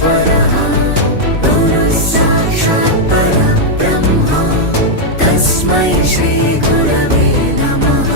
महेश्वरः गुरुः साक्षात् परब्रह्म तस्मै श्रीगुरवे नमः।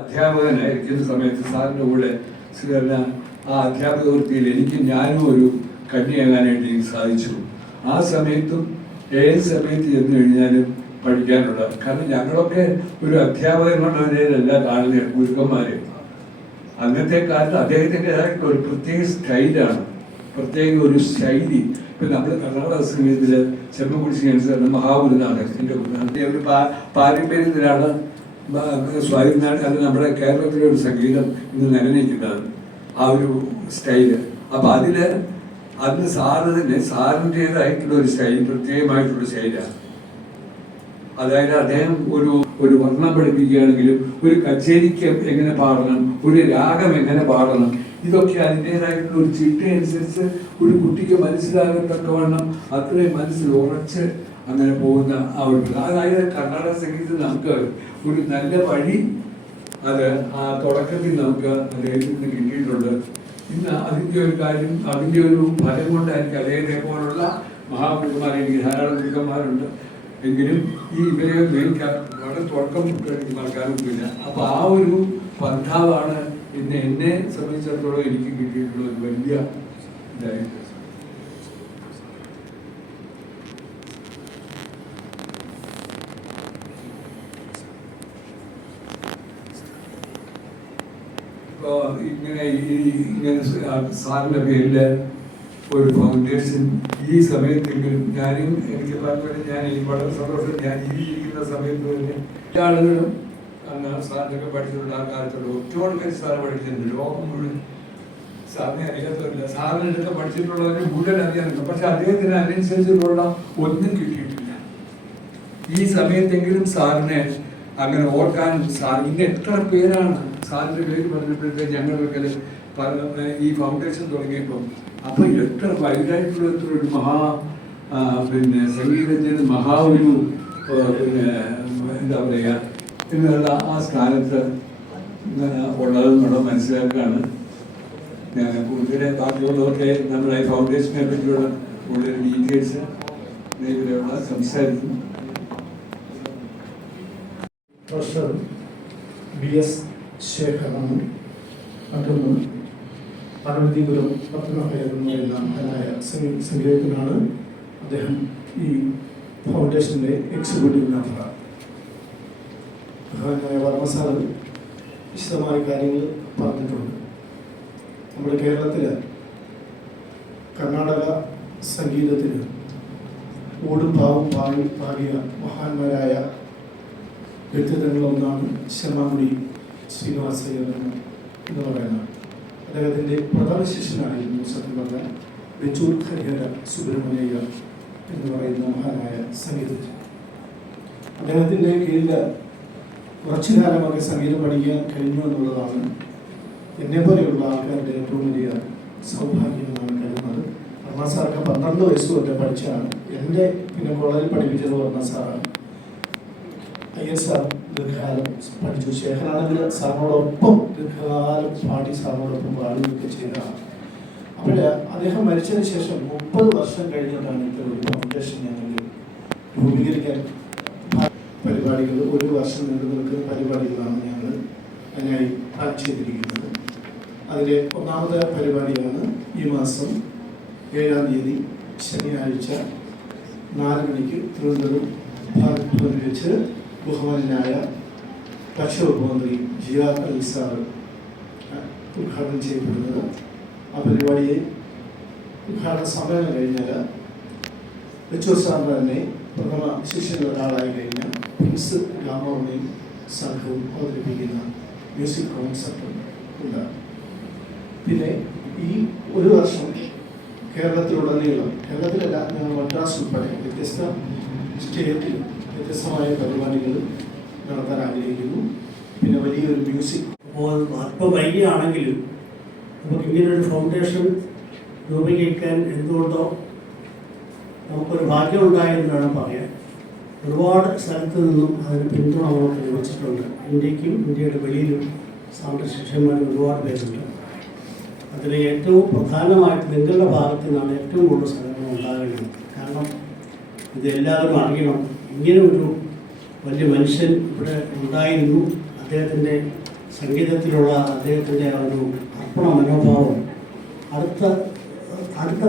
അധ്യാപകനായിരിക്കുന്ന സമയത്ത് സാറിൻ്റെ കൂടെ ആ അധ്യാപക വൃത്തിയിൽ ഞാനും ഒരു കന്യാകാനായിട്ട് എനിക്ക് സാധിച്ചു. ആ സമയത്തും ഏത് സമയത്ത് ചെന്ന് കഴിഞ്ഞാലും പഠിക്കാനുള്ള, കാരണം ഞങ്ങളൊക്കെ ഒരു അധ്യാപകന്മാരുടെയല്ല കാണുന്ന ഗുരുക്കന്മാർ. അന്നത്തെ കാലത്ത് അദ്ദേഹത്തിൻ്റെതായിട്ട് ഒരു പ്രത്യേക സ്റ്റൈലാണ്, പ്രത്യേക ഒരു ശൈലി. ഇപ്പം നമ്മൾ കർണാടക സംഗീതത്തിൽ ചെമ്മക്കുടിശ്ശേരി മഹാഗുരുനാഥൻ എൻ്റെ ഒരു പാരമ്പര്യത്തിലാണ് സ്വാധീനാണ് അത് നമ്മുടെ കേരളത്തിലെ ഒരു സംഗീതം ഇന്ന് നിലനിൽക്കുന്നത്, ആ ഒരു സ്റ്റൈല്. അപ്പം അതിന് സാറിൻ്റെതായിട്ടുള്ള ഒരു സ്റ്റൈൽ, പ്രത്യേകമായിട്ടുള്ള സ്റ്റൈലാണ്. അതായത് അദ്ദേഹം ഒരു വർണ്ണം പഠിപ്പിക്കുകയാണെങ്കിലും ഒരു കച്ചേരിക്ക് എങ്ങനെ പാടണം, ഒരു രാഗം എങ്ങനെ പാടണം, ഇതൊക്കെ അതിൻ്റെതായിട്ടുള്ള ഒരു ചിട്ടയനുസരിച്ച് ഒരു കുട്ടിക്ക് മനസ്സിലാകത്തക്കവണ്ണം അത്രയും മനസ്സിൽ ഉറച്ച് അങ്ങനെ പോകുന്ന ആ ഒരു, അതായത് കർണാടക സംഗീതത്തിൽ നമുക്ക് ഒരു നല്ല വഴി അത് ആ തുടക്കത്തിൽ നമുക്ക് അദ്ദേഹത്തിൽ നിന്ന് കിട്ടിയിട്ടുണ്ട്. ഇന്ന് അതിൻ്റെ ഒരു കാര്യം, അതിൻ്റെ ഒരു ഫലം കൊണ്ടായിരിക്കും അദ്ദേഹത്തെ പോലുള്ള മഹാഗുരുക്കന്മാർ, എനിക്ക് ധാരാളം ഗുരുക്കന്മാരുണ്ട്, എങ്കിലും ഇവരെ വളരെ തുടക്കം നടക്കാനൊന്നുമില്ല. അപ്പോൾ ആ ഒരു പന്ഥാവാണ് ഇന്ന് എന്നെ സംബന്ധിച്ചിടത്തോളം എനിക്ക് കിട്ടിയിട്ടുള്ള ഒരു വലിയ ഇതായിട്ട്. ഇങ്ങനെ സാറിൻ്റെ പേരിൽ ഒരു ഫൗണ്ടേഷൻ ഈ സമയത്തെങ്കിലും എനിക്ക് വളരെ സന്തോഷം. ഞാൻ ജീവിച്ചിരിക്കുന്ന സമയത്ത് തന്നെ ആളുകളും അന്ന് സാറിനൊക്കെ പഠിച്ചിട്ടുണ്ട്. ആ കാലത്തുള്ള ഒരുപാട് പേര് സാറ് പഠിച്ചിട്ടുണ്ട്. ലോകം മുഴുവൻ സാറിനെ അറിയാത്തവരില്ല. സാറിനൊക്കെ പഠിച്ചിട്ടുള്ളവരെ മുഴുവൻ അറിയാനുണ്ട്. പക്ഷെ അദ്ദേഹത്തിന് അതിനനുസരിച്ചുള്ള ഒന്നും കിട്ടിയിട്ടില്ല. ഈ സമയത്തെങ്കിലും സാറിനെ അങ്ങനെ ഓർക്കാനും ഇന്ന് എത്ര പേരാണ് സാറിൻ്റെ പേര് പറഞ്ഞപ്പോഴത്തേക്ക് ഞങ്ങളൊക്കെ ഈ ഫൗണ്ടേഷൻ തുടങ്ങിയപ്പോൾ അപ്പോൾ എത്ര വൈഡായിട്ടുള്ള ഒരു സംഗീതജ്ഞന് ഒരു എന്താ പറയുക എന്നുള്ള ആ സ്ഥാനത്ത് ഉള്ളതെന്നുള്ള മനസ്സിലാക്കുകയാണ്. കൂടുതൽ ബാക്കിയുള്ളവർക്ക് നമ്മുടെ ഈ ഫൗണ്ടേഷനെ പറ്റിയുള്ള കൂടുതൽ ഡീറ്റെയിൽസ് ഇതിലുള്ള സംസാരിക്കും. Professor BS ശേഖരനാണ്. മറ്റൊന്ന് പാർവതിപുരം പത്മനാഭയർ എന്ന് പറയുന്ന മഹാനായ സംഗീതജ്ഞനാണ്. അദ്ദേഹം ഈ ഫൗണ്ടേഷൻ്റെ എക്സിക്യൂട്ടീവ് മെമ്പറാണ്. മഹാനായ വർമ്മ സാറ് വിശദമായ കാര്യങ്ങൾ പറഞ്ഞിട്ടുണ്ട്. നമ്മുടെ കേരളത്തിൽ കർണാടക സംഗീതത്തിന് ഓടും പാവും പാടിയ മഹാന്മാരായ വ്യക്തിത്വങ്ങളൊന്നാണ് ശമാങ്കുടി ശ്രീനിവാസയ്യർ എന്ന് പറയുന്നത്. അദ്ദേഹത്തിൻ്റെ പ്രധാന ശിഷ്യനായിരുന്നു സത്യം പറഞ്ഞാൽ വെച്ചൂർ ഹരിഹര സുബ്രഹ്മണ്യയ്യർ എന്ന് പറയുന്ന മഹാനായ സംഗീതജ്ഞൻ. അദ്ദേഹത്തിൻ്റെ കീഴിൽ കുറച്ചു കാലമൊക്കെ സംഗീതം പഠിക്കാൻ കഴിഞ്ഞു എന്നുള്ളതാണ് എന്നെപ്പോലെയുള്ള ആൾക്കാരുടെ ഏറ്റവും വലിയ സൗഭാഗ്യമെന്നാണ് കരുതുന്നത്. വർമ്മ സാറൊക്കെ 12 വയസ്സ് തൊട്ട് പഠിച്ചാണ്. എൻ്റെ പിന്നെ കോളേജിൽ പഠിപ്പിച്ചത് വർമ്മ സാറാണ്. അയ്യർ സാർ ദീർഘകാലം പഠിച്ചു. ശേഖരാണെങ്കിൽ സാറിനോടൊപ്പം ദീർഘകാലം പാടി സാറിനോടൊപ്പം പാടുകയൊക്കെ ചെയ്തതാണ്. അപ്പോൾ അദ്ദേഹം മരിച്ചതിന് ശേഷം 30 വർഷം കഴിഞ്ഞിട്ടാണ് ഇത്തരം ഒരു ഫൗണ്ടേഷൻ ഞങ്ങൾ രൂപീകരിക്കാൻ പരിപാടികൾ, 1 വർഷം നീണ്ടു നിൽക്കുന്ന പരിപാടികളാണ് ഞങ്ങൾ അതിനായി പ്ലാൻ ചെയ്തിരിക്കുന്നത്. അതിലെ ഒന്നാമത്തെ പരിപാടിയാണ് ഈ മാസം 7-ാം തീയതി ശനിയാഴ്ച 4 മണിക്ക് തിരുവനന്തപുരം ഭാരത് ഭവനിൽ വെച്ച് ബഹുമാനായ ഭക്ഷ്യവകുപ്പ് മന്ത്രി ജിയാ അലി സാർ ഉദ്ഘാടനം ചെയ്യപ്പെടുന്നത്. ആ പരിപാടിയെ ഉദ്ഘാടന സമ്മേളനം കഴിഞ്ഞാൽ വെച്ചൂർ സാറിന് തന്നെ പ്രഥമ ശിഷ്യരിൽ ഒരാളായി കഴിഞ്ഞ പ്രിൻസ് രാമവർമ്മയും സംഘവും അവതരിപ്പിക്കുന്ന മ്യൂസിക് കോൺസെർട്ടും ഉണ്ടാകും. പിന്നെ ഈ 1 വർഷം കേരളത്തിലുടനീളം, കേരളത്തിലല്ല, ഞങ്ങൾ മദ്രാസ് ഉൾപ്പെടെ വ്യത്യസ്ത സ്റ്റേറ്റിൽ വ്യത്യസ്തമായ പരിപാടികൾ നടത്താൻ ആഗ്രഹിക്കുന്നു. പിന്നെ വലിയൊരു മ്യൂസിക്. അപ്പോൾ അല്പം വൈകിയാണെങ്കിലും നമുക്ക് ഇങ്ങനൊരു ഫൗണ്ടേഷൻ രൂപീകരിക്കാൻ എന്തുകൊണ്ടോ നമുക്കൊരു ഭാഗ്യമുണ്ടായെന്ന് വേണം പറയാൻ. ഒരുപാട് സ്ഥലത്ത് നിന്നും അതിന് പിന്തുണ നമുക്ക് ലഭിച്ചിട്ടുണ്ട്. ഇന്ത്യക്കും ഇന്ത്യയുടെ വെളിയിലും സാമ്പത്തിക ശിഷ്യന്മാർ ഒരുപാട് പേരുണ്ട്. അതിൽ ഏറ്റവും പ്രധാനമായിട്ട് നിങ്ങളുടെ ഭാഗത്തു നിന്നാണ് ഏറ്റവും കൂടുതൽ സ്ഥലങ്ങൾ ഉണ്ടാകേണ്ടത്. കാരണം ഇതെല്ലാവരും അറിയണം, ഇങ്ങനെ ഒരു വലിയ മനുഷ്യൻ ഇവിടെ ഉണ്ടായിരുന്നു. അദ്ദേഹത്തിൻ്റെ സംഗീതത്തിലുള്ള അദ്ദേഹത്തിൻ്റെ ആ ഒരു അർപ്പണ മനോഭാവം അടുത്ത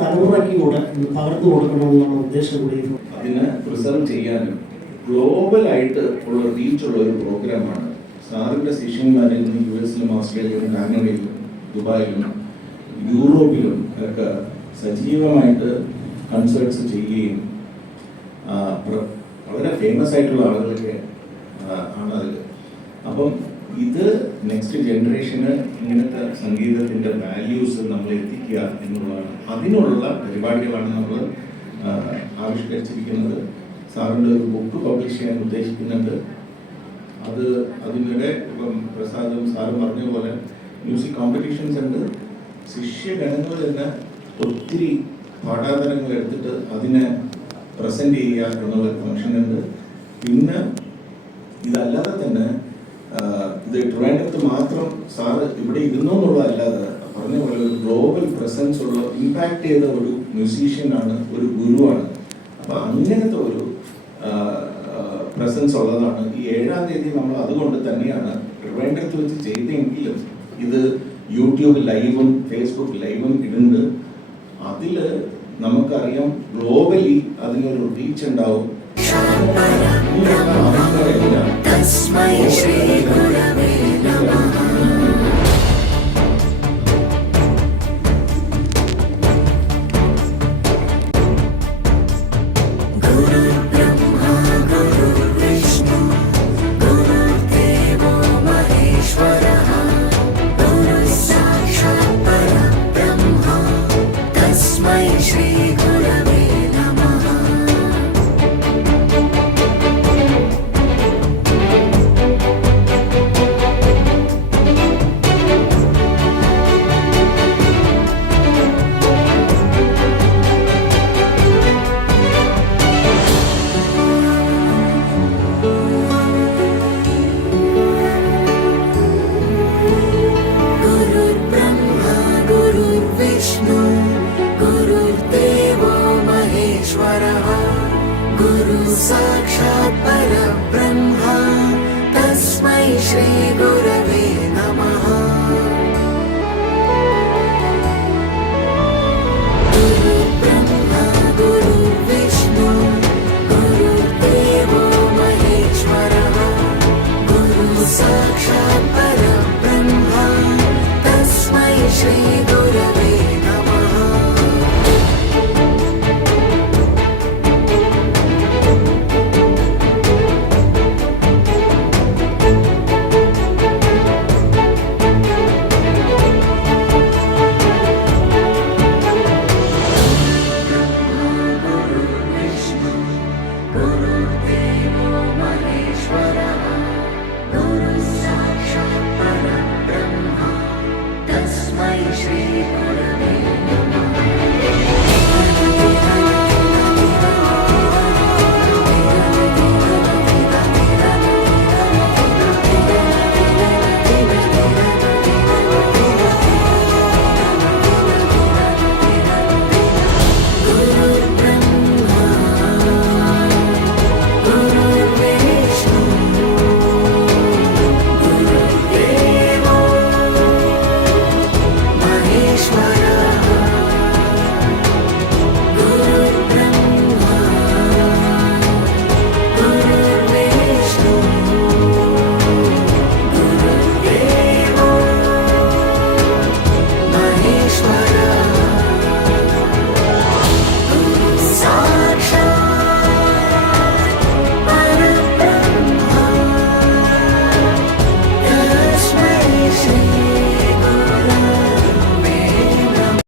തലമുറയ്ക്ക് കൂടെ പകർന്നു കൊടുക്കണമെന്നുള്ള ഉദ്ദേശം കൂടി. അതിനെ പ്രിസർവ് ചെയ്യാനും ഗ്ലോബലായിട്ട് ഉള്ള റീച്ചുള്ള ഒരു പ്രോഗ്രാമാണ്. സാറിൻ്റെ ശിഷ്യന്മാരിൽ നിന്ന് US-ലും ഓസ്ട്രേലിയയിലും കാനഡയിലും ദുബായിലും യൂറോപ്പിലും ഒക്കെ സജീവമായിട്ട് കൺസേർട്സ് ചെയ്യുകയും വളരെ ഫേമസ് ആയിട്ടുള്ള ആളുകളൊക്കെ ആണ് അതിൽ. അപ്പം ഇത് നെക്സ്റ്റ് ജനറേഷന് ഇങ്ങനത്തെ സംഗീതത്തിൻ്റെ വാല്യൂസ് നമ്മൾ എത്തിക്കുക എന്നുള്ളതാണ്. അതിനുള്ള പരിപാടികളാണ് നമ്മൾ ആവിഷ്കരിച്ചിരിക്കുന്നത്. സാറിൻ്റെ ഒരു ബുക്ക് പബ്ലിഷ് ചെയ്യാൻ ഉദ്ദേശിക്കുന്നുണ്ട്. അതിനിടെ ഇപ്പം പ്രസാദും സാറും പറഞ്ഞ പോലെ മ്യൂസിക് കോമ്പറ്റീഷൻസ് ഉണ്ട്. ശിഷ്യഗണങ്ങൾ തന്നെ ഒത്തിരി പാഠാന്തരങ്ങൾ എടുത്തിട്ട് അതിനെ പ്രസൻറ്റ് ചെയ്യുക എന്നുള്ള ഫംഗ്ഷൻ ഉണ്ട്. പിന്നെ ഇതല്ലാതെ തന്നെ ഇത് ട്രിവാൻഡ്രത്ത് മാത്രം സാറ് ഇവിടെ ഇരുന്നു എന്നുള്ളതല്ലാതെ പറഞ്ഞ പോലെ ഒരു ഗ്ലോബൽ പ്രസൻസ് ഉള്ള ഇമ്പാക്ട് ചെയ്ത ഒരു മ്യൂസീഷ്യനാണ്, ഒരു ഗുരുവാണ്. അപ്പം അങ്ങനത്തെ ഒരു പ്രസൻസ് ഉള്ളതാണ്. ഈ 7-ാം തീയതി നമ്മൾ അതുകൊണ്ട് തന്നെയാണ് ട്രിവാൻഡ്രത്ത് വെച്ച് ചെയ്തെങ്കിലും ഇത് യൂട്യൂബ് ലൈവും ഫേസ്ബുക്ക് ലൈവും ഇടുന്നുണ്ട്. അതിൽ നമുക്കറിയാം ഗ്ലോബലി അതിനൊരു റീച്ച് ഉണ്ടാവും. तस्मै श्री